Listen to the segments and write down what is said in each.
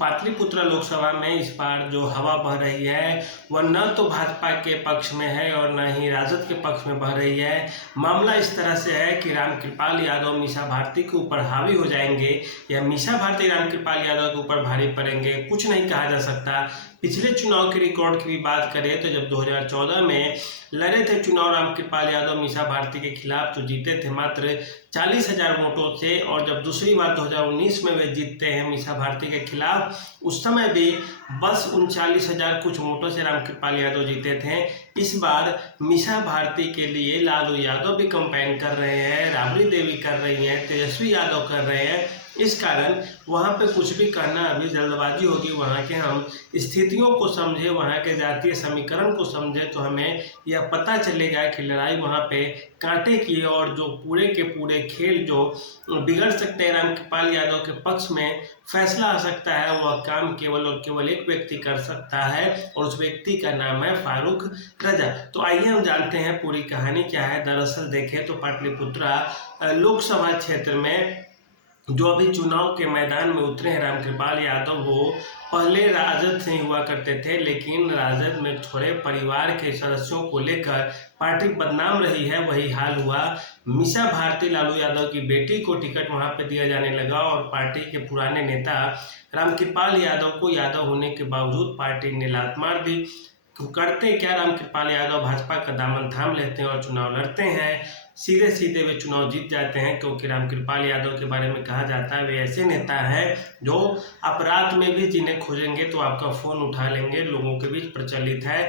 पाटलिपुत्र लोकसभा में इस बार जो हवा बह रही है वह न तो भाजपा के पक्ष में है और न ही राजद के पक्ष में बह रही है। मामला इस तरह से है कि रामकृपाल यादव मीसा भारती के ऊपर हावी हो जाएंगे या मीसा भारती रामकृपाल यादव के ऊपर भारी पड़ेंगे, कुछ नहीं कहा जा सकता। पिछले चुनाव के रिकॉर्ड की भी बात करें तो जब 2014 में लड़े थे चुनाव रामकृपाल यादव मीसा भारती के खिलाफ, तो जीते थे मात्र 40,000 वोटों से। और जब दूसरी बार 2019 में वे जीतते हैं मीसा भारती के खिलाफ, उस समय भी बस 39,000 कुछ वोटों से रामकृपाल यादव जीते थे। इस बार मीसा भारती के लिए लालू यादव भी कैंपेन कर रहे हैं, राबड़ी देवी कर रही हैं, तेजस्वी यादव कर रहे हैं। इस कारण वहाँ पे कुछ भी कहना अभी जल्दबाजी होगी। वहाँ के हम स्थितियों को समझे, वहाँ के जातीय समीकरण को समझे तो हमें यह पता चलेगा कि लड़ाई वहाँ पे कांटे की है और जो पूरे के पूरे खेल जो बिगड़ सकते हैं रामकृपाल यादव के पक्ष में फैसला आ सकता है, वह काम केवल और केवल एक व्यक्ति कर सकता है और उस व्यक्ति का नाम है फारूक रजा। तो आइए हम जानते हैं पूरी कहानी क्या है। दरअसल देखें तो पाटलिपुत्रा लोकसभा क्षेत्र में जो अभी चुनाव के मैदान में उतरे हैं रामकृपाल यादव, वो पहले राजद से हुआ करते थे, लेकिन राजद में थोड़े परिवार के सदस्यों को लेकर पार्टी बदनाम रही है। वही हाल हुआ मीसा भारती लालू यादव की बेटी को टिकट वहां पे दिया जाने लगा और पार्टी के पुराने नेता रामकृपाल यादव को यादव होने के बावजूद पार्टी ने लात मार दी। करते क्या, रामकृपाल यादव भाजपा का दामन थाम लेते हैं और चुनाव लड़ते हैं। सीधे सीधे वे चुनाव जीत जाते हैं, क्योंकि रामकृपाल यादव के बारे में कहा जाता है वे ऐसे नेता हैं जो आप रात में भी जिन्हें खोजेंगे तो आपका फ़ोन उठा लेंगे, लोगों के बीच प्रचलित है।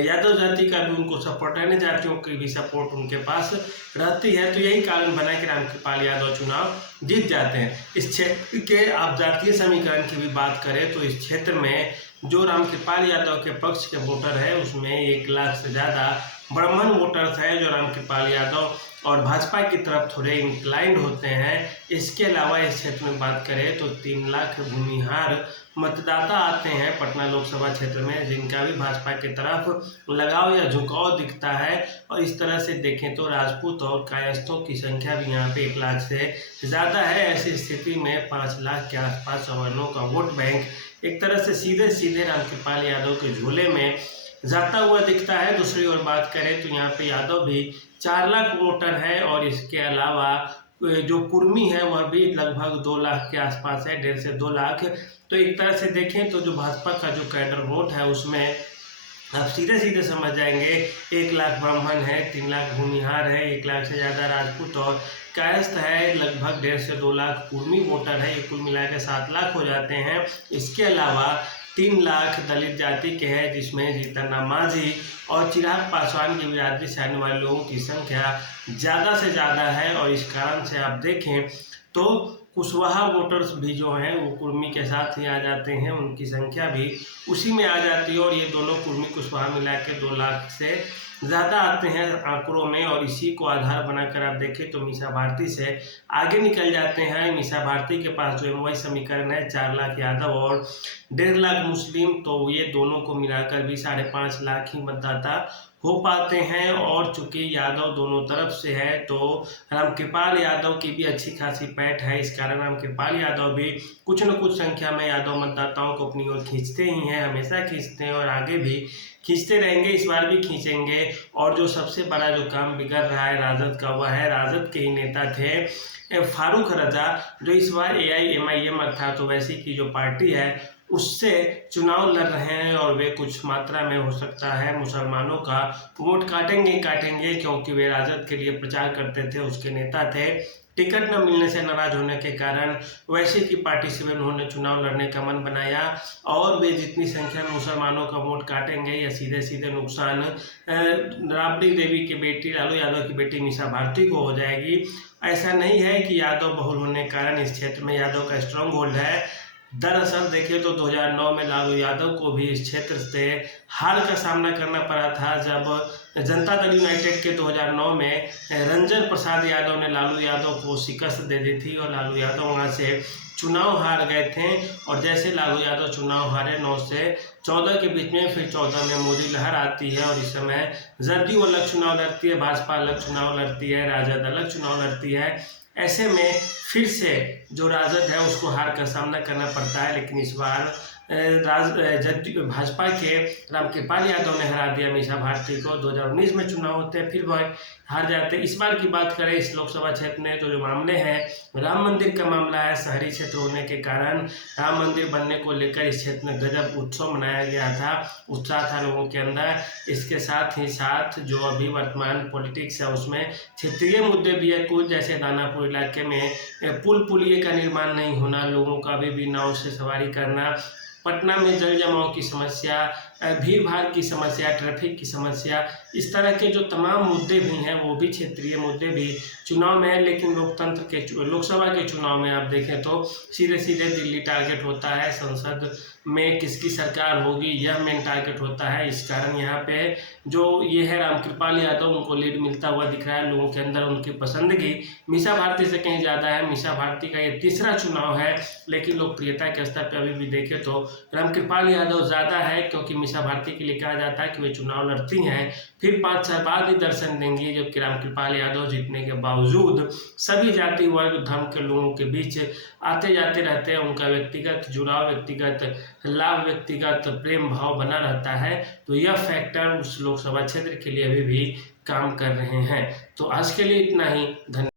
यादव जाति का भी उनको सपोर्ट है, अन्य जातियों की भी सपोर्ट उनके पास रहती है। तो यही कारण बना कि रामकृपाल यादव चुनाव जीत जाते हैं। इस क्षेत्र के आप जातीय समीकरण की भी बात करें तो इस क्षेत्र में जो रामकृपाल यादव के पक्ष के वोटर है उसमें 1 लाख से ज़्यादा ब्राह्मण वोटर्स हैं जो रामकृपाल यादव और भाजपा की तरफ थोड़े इंक्लाइंड होते हैं। इसके अलावा इस क्षेत्र में बात करें तो 3 लाख भूमिहार मतदाता आते हैं पटना लोकसभा क्षेत्र में, जिनका भी भाजपा की तरफ लगाव या झुकाव दिखता है। और इस तरह से देखें तो राजपूत और कायस्थों की संख्या भी यहाँ पे 1 लाख से ज़्यादा है। ऐसी स्थिति में 5 लाख के आसपास सवर्णों का वोट बैंक एक तरह से सीधे सीधे रामकृपाल यादव के झोले में जाता हुआ दिखता है। दूसरी ओर बात करें तो यहाँ पे यादव भी 4 लाख वोटर है और इसके अलावा जो कुर्मी है वह भी लगभग 2 लाख के आसपास है, 1.5 से 2 लाख। तो एक तरह से देखें तो जो भाजपा का जो कैडर वोट है उसमें आप सीधे सीधे समझ जाएंगे 1 लाख ब्राह्मण है, 3 लाख भूमिहार है, 1 लाख से ज़्यादा राजपूत और कायस्थ है, लगभग 1.5 से 2 लाख कुर्मी वोटर है। ये कुल मिला के 7 लाख हो जाते हैं। इसके अलावा 3 लाख दलित जाति के हैं, जिसमें जीतन मांझी और चिराग पासवान की बिरादरी से आने वाले लोगों की संख्या ज़्यादा से ज़्यादा है। और इस कारण से आप देखें तो कुशवाहा वोटर्स भी जो हैं वो कुर्मी के साथ ही आ जाते हैं, उनकी संख्या भी उसी में आ जाती है। और ये दोनों कुर्मी कुशवाहा मिला के 2 लाख से ज़्यादा आते हैं आंकड़ों में। और इसी को आधार बनाकर आप देखें तो मीसा भारती से आगे निकल जाते हैं। मीसा भारती के पास जो वही समीकरण है 4 लाख यादव और 1.5 लाख मुस्लिम, तो ये दोनों को मिलाकर भी 5.5 लाख ही मतदाता हो पाते हैं। और चूंकि यादव दोनों तरफ से है तो रामकृपाल यादव की भी अच्छी खासी पैठ है। इस कारण रामकृपाल यादव भी कुछ न कुछ संख्या में यादव मतदाताओं को अपनी ओर खींचते ही हैं, हमेशा खींचते हैं और आगे भी खींचते रहेंगे, इस बार भी खींचेंगे। और जो सबसे बड़ा जो काम बिगड़ रहा है राजद का, वह है राजद के ही नेता थे फारूक रजा, जो इस बार AIMIM अर्थात ओवैसी की जो पार्टी है उससे चुनाव लड़ रहे हैं। और वे कुछ मात्रा में हो सकता है मुसलमानों का वोट काटेंगे, क्योंकि वे राजद के लिए प्रचार करते थे, उसके नेता थे। टिकट न मिलने से नाराज होने के कारण वैसे की पार्टी से उन्होंने चुनाव लड़ने का मन बनाया। और वे जितनी संख्या में मुसलमानों का वोट काटेंगे या सीधे सीधे नुकसान राबड़ी देवी की बेटी लालू यादव की बेटी मीसा भारती को हो जाएगी। ऐसा नहीं है कि यादव बहुल होने के कारण इस क्षेत्र में यादव का स्ट्रॉन्ग होल्ड है। दरअसल देखिए तो 2009 में लालू यादव को भी इस क्षेत्र से हार का सामना करना पड़ा था, जब जनता दल यूनाइटेड के 2009 में रंजन प्रसाद यादव ने लालू यादव को शिकस्त दे दी थी और लालू यादव वहां से चुनाव हार गए थे। और जैसे लालू यादव चुनाव हारे 9 से 14 के बीच में, फिर 14 में मोदी लहर आती है और इस समय जदयू अलग चुनाव लड़ती है, भाजपा अलग चुनाव लड़ती है, राजद अलग चुनाव लड़ती है। ऐसे में फिर से जो राजद है उसको हार का सामना करना पड़ता है। लेकिन इस बार भाजपा के रामकृपाल यादव ने हरा दिया मीसा भारती को। 2019 में चुनाव होते हैं, फिर वह हार जाते हैं। इस बार की बात करें इस लोकसभा क्षेत्र में तो जो मामले हैं, राम मंदिर का मामला है। शहरी क्षेत्र होने के कारण राम मंदिर बनने को लेकर इस क्षेत्र में गजब उत्सव मनाया गया था, उत्साह था लोगों के अंदर। इसके साथ ही साथ जो अभी वर्तमान पॉलिटिक्स है उसमें क्षेत्रीय मुद्दे भी है कुछ, जैसे दानापुर इलाके में पुलिये का निर्माण नहीं होना, लोगों का अभी भी नाव से सवारी करना, पटना में जल जमाव की समस्या, भीड़ भाड़ की समस्या, ट्रैफिक की समस्या, इस तरह के जो तमाम मुद्दे भी हैं वो भी क्षेत्रीय मुद्दे भी चुनाव में है। लेकिन लोकतंत्र के लोकसभा के चुनाव में आप देखें तो सीधे सीधे दिल्ली टारगेट होता है, संसद में किसकी सरकार होगी यह मेन टारगेट होता है। इस कारण यहाँ पे जो ये है रामकृपाल यादव, उनको लीड मिलता हुआ दिख रहा है। लोगों के अंदर उनकी पसंदगी मीसा भारती से कहीं ज़्यादा है। मीसा भारती का ये तीसरा चुनाव है, लेकिन लोकप्रियता के स्तर पर अभी भी देखें तो रामकृपाल यादव ज़्यादा है, क्योंकि मीसा भारती के लिए कहा जाता है कि वे चुनाव लड़ती हैं, फिर 5 साल बाद ही दर्शन देंगी। जबकि रामकृपाल यादव जीतने के बावजूद सभी जाति वर्ग धर्म के लोगों के बीच आते जाते रहते हैं। उनका व्यक्तिगत जुड़ाव, व्यक्तिगत लाभ, व्यक्तिगत प्रेम भाव बना रहता है। तो यह फैक्टर उस लोकसभा क्षेत्र के लिए अभी भी काम कर रहे हैं। तो आज के लिए इतना ही। धन्यवाद।